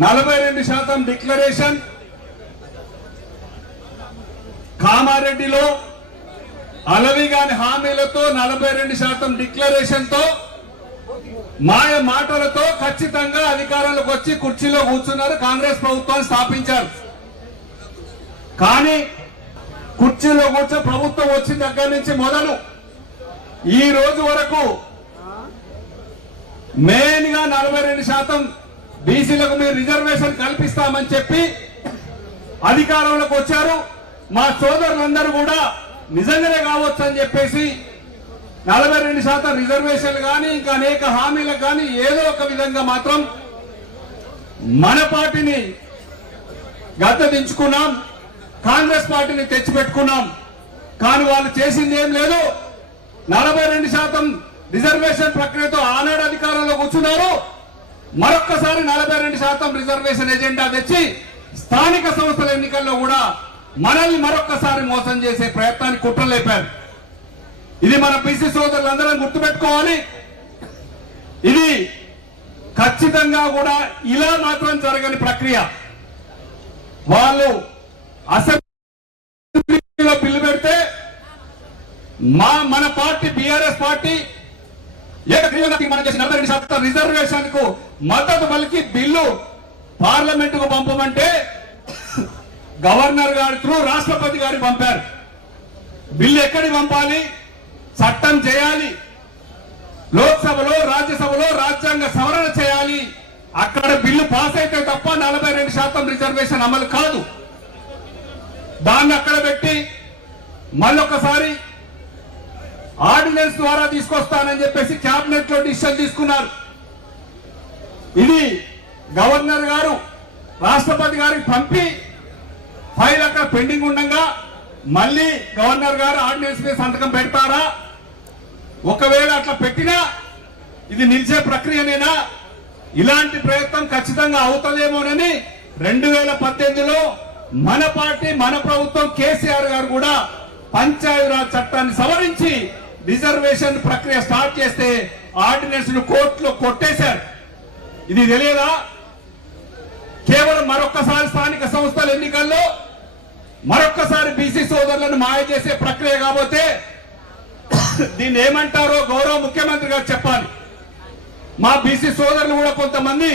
42% declaration, కామారెడ్డిలో అలవిగాని హామీలతో 42% declaration తో మాయ మాటలతో ఖచ్చితంగా అధికారంలోకి వచ్చి కుర్చీలో కూర్చున్నారు, కాంగ్రెస్ ప్రభుత్వాన్ని స్థాపించారు. కానీ కుర్చీలో కూర్చో ప్రభుత్వం వచ్చిన దగ్గర నుంచి మొదలు ఈ రోజు వరకు మెయిన్ గా 42% బీసీలకు మీరు రిజర్వేషన్ కల్పిస్తామని చెప్పి అధికారంలోకి వచ్చారు. మా సోదరులందరూ కూడా నిజంగానే కావచ్చు అని చెప్పేసి 42% రిజర్వేషన్ కానీ ఇంకా అనేక హామీలకు కానీ ఏదో ఒక విధంగా మాత్రం మన పార్టీని గద్దెదించుకున్నాం, కాంగ్రెస్ పార్టీని తెచ్చిపెట్టుకున్నాం. కానీ వాళ్ళు చేసింది ఏం లేదు. 42% రిజర్వేషన్ ప్రక్రియతో ఆనాడు అధికారంలో కూర్చున్నారు. మరొక్కసారి 42% రిజర్వేషన్ ఎజెండా తెచ్చి స్థానిక సంస్థల ఎన్నికల్లో కూడా మనల్ని మరొక్కసారి మోసం చేసే ప్రయత్నాన్ని కుట్రలేపారు. ఇది మన బీసీ సోదరులందరం గుర్తుపెట్టుకోవాలి. ఇది ఖచ్చితంగా కూడా ఇలా మాత్రం జరగని ప్రక్రియ. వాళ్ళు అసెంబ్లీలో బిల్లు పెడితే మన పార్టీ బీఆర్ఎస్ పార్టీ మనం చేసిన 42% రిజర్వేషన్ కు మద్దతు పలికి బిల్లు పార్లమెంట్ కు పంపమంటే గవర్నర్ గారి త్రూ రాష్ట్రపతి గారికి పంపారు. బిల్లు ఎక్కడికి పంపాలి? చట్టం చేయాలి, లోక్సభలో రాజ్యసభలో రాజ్యాంగ సవరణ చేయాలి. అక్కడ బిల్లు పాస్ అయితే తప్ప 42% రిజర్వేషన్ అమలు కాదు. దాన్ని అక్కడ పెట్టి మళ్ళొకసారి ఆర్డినెన్స్ ద్వారా తీసుకొస్తానని చెప్పేసి కేబినెట్ లో డిసిషన్ తీసుకున్నారు. ఇది గవర్నర్ గారు రాష్ట్రపతి గారికి పంపి ఫైల్ అక్కడ పెండింగ్ ఉండగా మళ్ళీ గవర్నర్ గారు ఆర్డినెన్స్ మీద సంతకం పెడతారా? ఒకవేళ అట్లా పెట్టినా ఇది నిలిచే ప్రక్రియనేనా? ఇలాంటి ప్రయత్నం ఖచ్చితంగా అవుతుందేమోనని 2018లో మన పార్టీ మన ప్రభుత్వం కేసీఆర్ గారు కూడా పంచాయతీరాజ్ చట్టాన్ని సవరించి రిజర్వేషన్ ప్రక్రియ స్టార్ట్ చేస్తే ఆర్డినెన్స్ ను కోర్టులో కొట్టేశారు. ఇది తెలియదా? కేవలం మరొక్కసారి స్థానిక సంస్థల ఎన్నికల్లో మరొక్కసారి బీసీ సోదరులను మాయ చేసే ప్రక్రియ కాబోతే దీన్ని ఏమంటారో గౌరవ ముఖ్యమంత్రి గారు చెప్పాలి. మా బీసీ సోదరులు కూడా కొంతమంది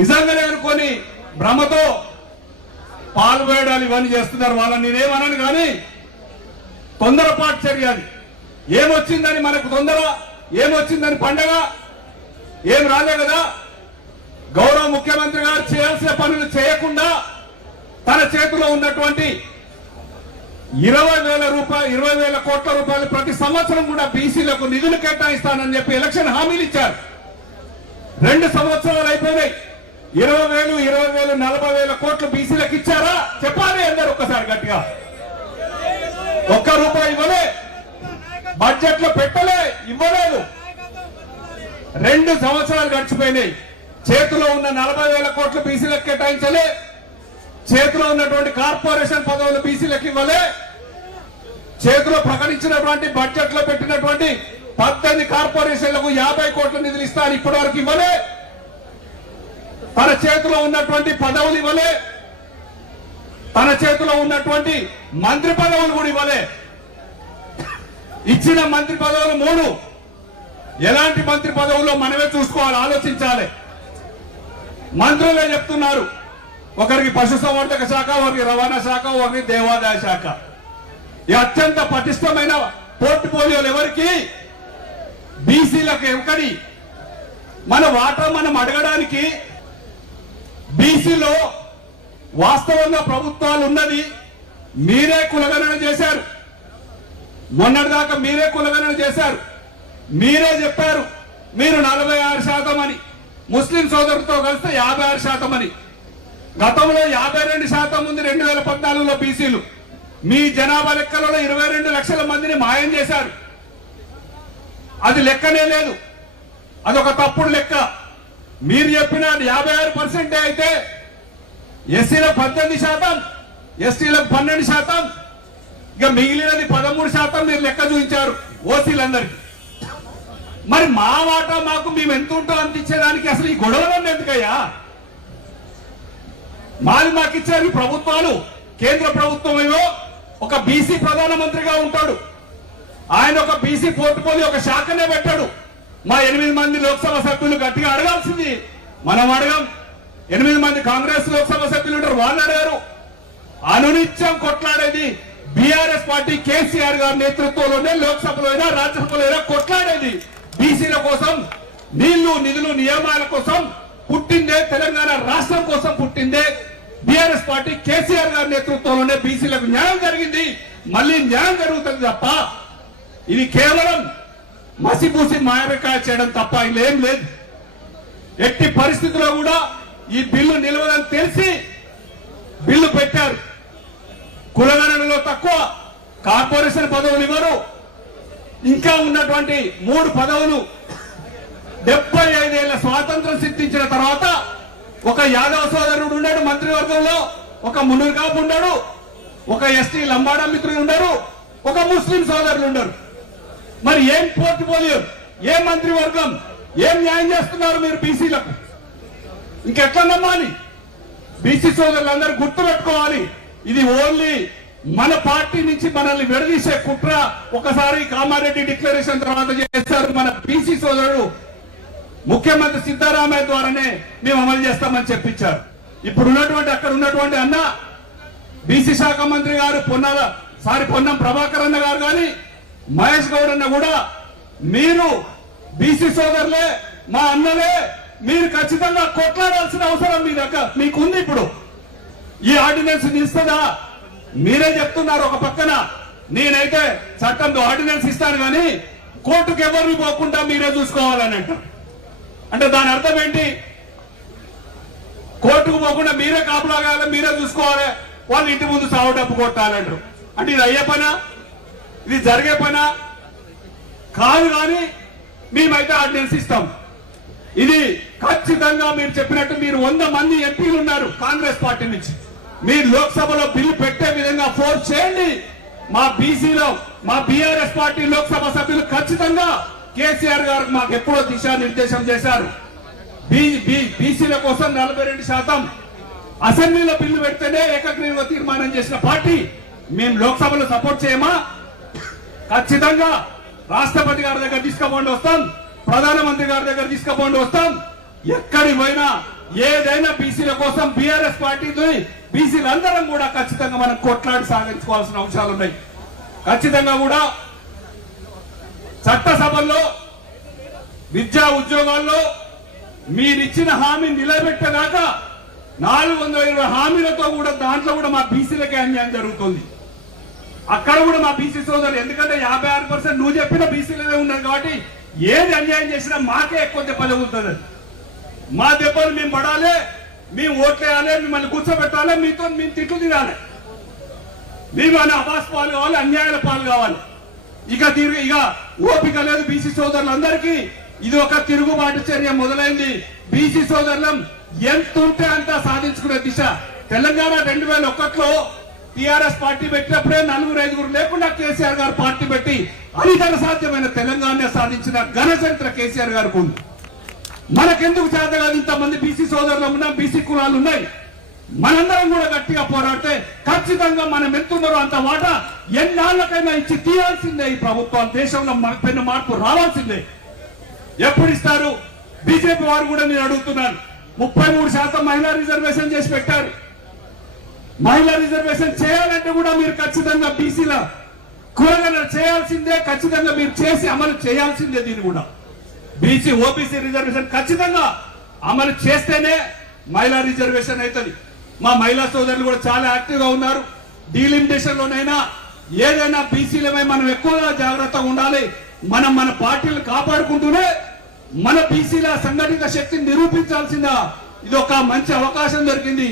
నిజంగానే అనుకొని భ్రమతో పాల్గొయడాలు ఇవన్నీ చేస్తున్నారు. వాళ్ళని నేనేమన్నాను కానీ తొందరపాటు చర్యది. ఏమొచ్చిందని మనకు తొందర, ఏమొచ్చిందని పండగ, ఏం రాలే కదా. గౌరవ ముఖ్యమంత్రి గారు చేయాల్సిన పనులు చేయకుండా తన చేతిలో ఉన్నటువంటి 20,000 కోట్ల రూపాయలు ప్రతి సంవత్సరం కూడా బీసీలకు నిధులు కేటాయిస్తానని చెప్పి ఎలక్షన్ హామీలు ఇచ్చారు. 2 సంవత్సరాలు అయిపోయినాయి. 20,000, 40,000 కోట్లు బీసీలకు ఇచ్చారా? చెప్పాలి అందరు ఒక్కసారి గట్టిగా. ₹1 ఇవ్వలే, బడ్జెట్ లో పెట్టలే, ఇవ్వలేదు. 2 సంవత్సరాలు గడిచిపోయినాయి. చేతిలో ఉన్న 40,000 కోట్లు బీసీలకు కేటాయించలే, చేతిలో ఉన్నటువంటి కార్పొరేషన్ పదవులు బీసీలకు ఇవ్వలే, చేతిలో ప్రకటించినటువంటి బడ్జెట్ లో పెట్టినటువంటి 18 కార్పొరేషన్లకు 50 కోట్ల నిధులు ఇస్తాను ఇప్పటి వరకు ఇవ్వలే, తన చేతిలో ఉన్నటువంటి పదవులు ఇవ్వలే, తన చేతిలో ఉన్నటువంటి మంత్రి పదవులు కూడా ఇవ్వలే. ఇచ్చిన మంత్రి పదవులు 3. ఎలాంటి మంత్రి పదవుల్లో మనమే చూసుకోవాలి, ఆలోచించాలి. మంత్రులే చెప్తున్నారు, ఒకరికి పశుసంవర్ధక శాఖ, ఒకరికి రవాణా శాఖ, ఒకరికి దేవాదాయ శాఖ. ఈ అత్యంత పటిష్టమైన పోర్ట్ఫోలియోలు ఎవరికి? బీసీలకు. ఎక్కడి మన వాటా మనం అడగడానికి బీసీలో వాస్తవంగా ప్రభుత్వాలు ఉన్నది. మీరే కులగణన చేశారు, మొన్నటిదాకా మీరే కులగణన చేశారు. మీరే చెప్పారు మీరు 46% అని, ముస్లిం సోదరులతో కలిస్తే 56% అని. గతంలో 52% ఉంది 2014లో బీసీలు. మీ జనాభా లెక్కలలో 22 లక్షల మందిని మాయం చేశారు. అది లెక్కనే లేదు, అదొక తప్పుడు లెక్క. మీరు చెప్పిన 56% అయితే ఎస్సీలకు 18%, ఎస్టీలకు 12%, ఇక మిగిలినది 13% మీరు లెక్క చూపించారు ఓసీలందరికీ. మరి మా వాటా మాకు మేము ఎంత ఉంటో అంత ఇచ్చేదానికి అసలు ఈ గొడవలన్నీ ఎందుకయ్యా? మాకు ఇచ్చారు ఈ ప్రభుత్వాలు. కేంద్ర ప్రభుత్వం ఏమో ఒక బీసీ ప్రధానమంత్రిగా ఉంటాడు, ఆయన ఒక బీసీ పోర్టుపోలి ఒక శాఖనే పెట్టాడు. మా 8 మంది లోక్సభ సభ్యులు గట్టిగా అడగాల్సింది మనం అడగం. 8 మంది కాంగ్రెస్ లోక్సభ సభ్యులు ఉంటారు, వాళ్ళు అడిగారు. అనునిత్యం కొట్లాడేది బీఆర్ఎస్ పార్టీ కేసీఆర్ గారి నేతృత్వంలోనే లోక్సభలో అయినా రాజ్యసభలో అయినా కొట్లాడేది బీసీల కోసం, నీళ్లు నిధులు నియమాల కోసం పుట్టిందే, తెలంగాణ రాష్ట్రం కోసం పుట్టిందే బీఆర్ఎస్ పార్టీ కేసీఆర్ గారి నేతృత్వంలోనే బీసీలకు న్యాయం జరిగింది, మళ్ళీ న్యాయం జరుగుతుంది తప్ప ఇది కేవలం మసిపూసి మాయబెక్కాయ చేయడం తప్ప ఇదేం లేదు. ఎట్టి పరిస్థితుల్లో కూడా ఈ బిల్లు నిలవదని తెలిసి బిల్లు పెట్టారు. కులగణనలో తక్కువ, కార్పొరేషన్ పదవులు ఇవ్వరు, ఇంకా ఉన్నటువంటి 3 పదవులు 75 ఏళ్ల స్వాతంత్రం సిద్ధించిన తర్వాత ఒక యాదవ సోదరుడు ఉన్నాడు మంత్రివర్గంలో, ఒక మునుగాపు ఉన్నాడు, ఒక ఎస్టీ లంబాడా మిత్రులు ఉండరు, ఒక ముస్లిం సోదరులు ఉండరు. మరి ఏం పోర్ట్ఫోలియో, ఏం మంత్రివర్గం, ఏం న్యాయం చేస్తున్నారు మీరు బీసీలకు? ఇంకెట్లా నమ్మాలి? బీసీ సోదరులందరూ గుర్తు పెట్టుకోవాలి, ఇది ఓన్లీ మన పార్టీ నుంచి మనల్ని విడదీసే కుట్ర. ఒకసారి కామారెడ్డి డిక్లరేషన్ తర్వాత చేస్తారు మన బీసీ సోదరుడు ముఖ్యమంత్రి సిద్ధరామయ్య ద్వారానే మేము అమలు చేస్తామని చెప్పించారు. ఇప్పుడు ఉన్నటువంటి అక్కడ ఉన్నటువంటి అన్న బీసీ శాఖ మంత్రి గారు పొన్నం ప్రభాకర్ అన్న గారు కానీ మహేష్ గౌడ్ అన్న కూడా మీరు బీసీ సోదరులే, మా అన్నలే, మీరు ఖచ్చితంగా కొట్లాడాల్సిన అవసరం మీ దగ్గర మీకుంది. ఇప్పుడు ఈ ఆర్డినెన్స్ ఇస్తుందా? మీరే చెప్తున్నారు ఒక పక్కన, నేనైతే చట్టంతో ఆర్డినెన్స్ ఇస్తాను కానీ కోర్టుకు ఎవరిని పోకుండా మీరే చూసుకోవాలని అంటారు. అంటే దాని అర్థం ఏంటి? కోర్టుకు పోకుండా మీరే కాపులాగాలి, మీరే చూసుకోవాలి, వాళ్ళు ఇంటి ముందు సాగు డబ్బు కొట్టాలంటారు. అంటే ఇది అయ్యే పనా? ఇది జరిగే పనా? కాదు. కానీ మేమైతే ఆర్డినెన్స్ ఇస్తాం. ఇది ఖచ్చితంగా మీరు చెప్పినట్టు మీరు 100 మంది ఎంపీలు ఉన్నారు కాంగ్రెస్ పార్టీ నుంచి, మీరు లోక్సభలో బిల్లు పెట్టే విధంగా ఫోర్స్ చేయండి. మా బీసీలో మా బీఆర్ఎస్ పార్టీ లోక్సభ సభ్యులు ఖచ్చితంగా కేసీఆర్ గారు మాకు ఎప్పుడో దిశానిర్దేశం చేశారు. బీసీల కోసం 42% అసెంబ్లీలో బిల్లు పెడితేనే ఏకగ్రీవ తీర్మానం చేసిన పార్టీ మేము లోక్సభలో సపోర్ట్ చేయమా? ఖచ్చితంగా రాష్ట్రపతి గారి దగ్గర తీసుకుపోండి వస్తాం, ప్రధానమంత్రి గారి దగ్గర తీసుకుపోండి వస్తాం. ఎక్కడి పోయినా ఏదైనా బీసీల కోసం బీఆర్ఎస్ పార్టీతో బీసీలందరం కూడా ఖచ్చితంగా మనం కొట్లాడి సాధించుకోవాల్సిన అంశాలు ఉన్నాయి. ఖచ్చితంగా కూడా చట్టసభల్లో విద్యా ఉద్యోగాల్లో మీరిచ్చిన హామీ నిలబెట్టగాక 420 హామీలతో కూడా దాంట్లో కూడా మా బీసీలకే అన్యాయం జరుగుతుంది. అక్కడ కూడా మా బీసీ సోదరులు, ఎందుకంటే 56% నువ్వు చెప్పిన బీసీలనే ఉన్నారు కాబట్టి ఏది అన్యాయం చేసినా మాకే ఎక్కువ దెబ్బ తగులుతుంది. మా దెబ్బలు మేము పడాలి, మేము ఓట్లేయాలి, మిమ్మల్ని కూర్చోబెట్టాలి, మీతో మేము తిట్లు తినాలి, మేము అని అబాస్ పాలు కావాలి, అన్యాయాల పాలు కావాలి. ఇక ఓపిక లేదు బీసీ సోదరులందరికీ. ఇది ఒక తిరుగుబాటు చర్య మొదలైంది. బీసీ సోదరులం ఎంత ఉంటే అంత సాధించుకునే దిశ. తెలంగాణ 2001లో టిఆర్ఎస్ పార్టీ పెట్టినప్పుడే 4-5 లేకుండా కేసీఆర్ గారు పార్టీ పెట్టి అనితర సాధ్యమైన తెలంగాణ సాధించిన ఘన చరిత్ర కేసీఆర్ గారికి ఉంది. మనకెందుకు చేత కాదు? ఇంతమంది బీసీ సోదరులు ఉన్నాం, బీసీ కులాలు ఉన్నాయి. మనందరం కూడా గట్టిగా పోరాడితే ఖచ్చితంగా మనం ఎంతున్నారో అంత వాటా ఎన్నాళ్ళకైనా ఇచ్చి తీయాల్సిందే. ఈ ప్రభుత్వం దేశంలో పెద్ద మార్పు రావాల్సిందే. ఎప్పుడు ఇస్తారు? బీజేపీ వారు కూడా నేను అడుగుతున్నాను, 33% మహిళా రిజర్వేషన్ చేసి పెట్టారు. మహిళా రిజర్వేషన్ చేయాలంటే కూడా మీరు ఖచ్చితంగా బీసీల కులగణన చేయాల్సిందే, ఖచ్చితంగా మీరు చేసి అమలు చేయాల్సిందే. దీన్ని కూడా బీసీ ఓబీసీ రిజర్వేషన్ ఖచ్చితంగా అమలు చేస్తేనే మహిళా రిజర్వేషన్ అవుతుంది. మా మహిళా సోదరులు కూడా చాలా యాక్టివ్ గా ఉన్నారు. డీలిమిటేషన్ లోనైనా ఏదైనా బీసీలమై మనం ఎక్కువగా జాగ్రత్తగా ఉండాలి. మనం మన పార్టీలు కాపాడుకుంటూనే మన బీసీల సంఘటిత శక్తిని నిరూపించాల్సిందా. ఇది ఒక మంచి అవకాశం దొరికింది.